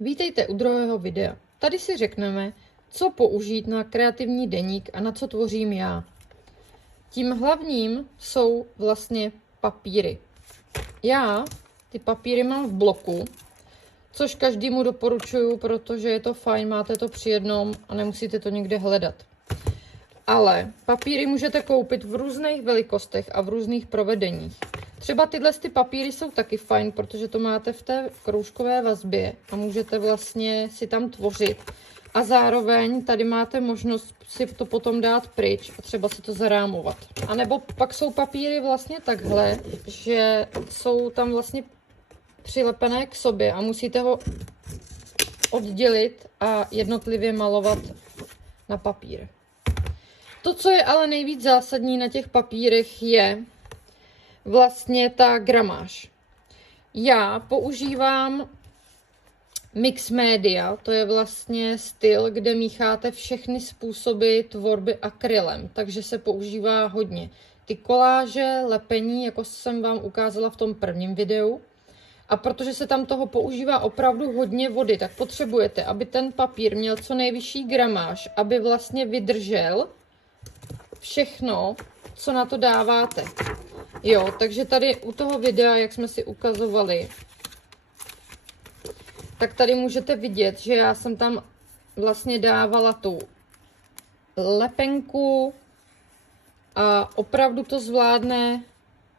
Vítejte u druhého videa. Tady si řekneme, co použít na kreativní deník a na co tvořím já. Tím hlavním jsou vlastně papíry. Já ty papíry mám v bloku, což každému doporučuju, protože je to fajn, máte to při jednom a nemusíte to někde hledat. Ale papíry můžete koupit v různých velikostech a v různých provedeních. Třeba tyhle papíry jsou taky fajn, protože to máte v té kroužkové vazbě a můžete vlastně si tam tvořit. A zároveň tady máte možnost si to potom dát pryč a třeba si to zarámovat. A nebo pak jsou papíry vlastně takhle, že jsou tam vlastně přilepené k sobě a musíte ho oddělit a jednotlivě malovat na papír. To, co je ale nejvíc zásadní na těch papírech, je vlastně ta gramáž. Já používám mix media, to je vlastně styl, kde mícháte všechny způsoby tvorby akrylem, takže se používá hodně ty koláže, lepení, jako jsem vám ukázala v tom prvním videu. A protože se tam toho používá opravdu hodně vody, tak potřebujete, aby ten papír měl co nejvyšší gramáž, aby vlastně vydržel všechno, co na to dáváte. Jo, takže tady u toho videa, jak jsme si ukazovali, tak tady můžete vidět, že já jsem tam vlastně dávala tu lepenku a opravdu to zvládne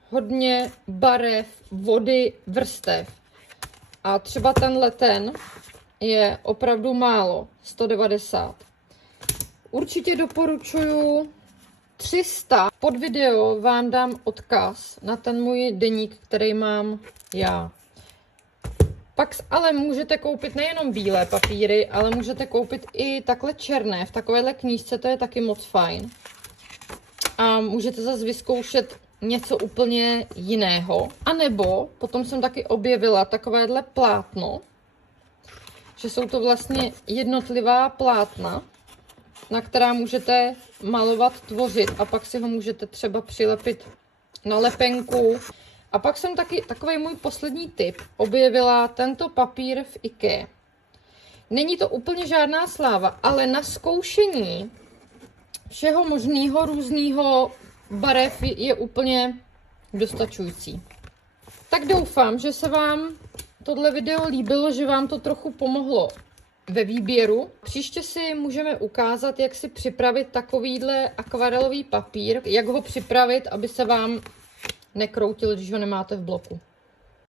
hodně barev, vody, vrstev. A třeba ten je opravdu málo, 190. Určitě doporučuju 300. Pod video vám dám odkaz na ten můj deník, který mám já. Pak ale můžete koupit nejenom bílé papíry, ale můžete koupit i takhle černé. V takovéhle knížce to je taky moc fajn. A můžete zase vyzkoušet něco úplně jiného. A nebo potom jsem taky objevila takovéhle plátno, že jsou to vlastně jednotlivá plátna, na která můžete malovat, tvořit a pak si ho můžete třeba přilepit na lepenku. A pak jsem taky, takový můj poslední tip, objevila tento papír v IKEA. Není to úplně žádná sláva, ale na zkoušení všeho možného různého barev je úplně dostačující. Tak doufám, že se vám tohle video líbilo, že vám to trochu pomohlo ve výběru. Příště si můžeme ukázat, jak si připravit takovýhle akvarelový papír, jak ho připravit, aby se vám nekroutil, když ho nemáte v bloku.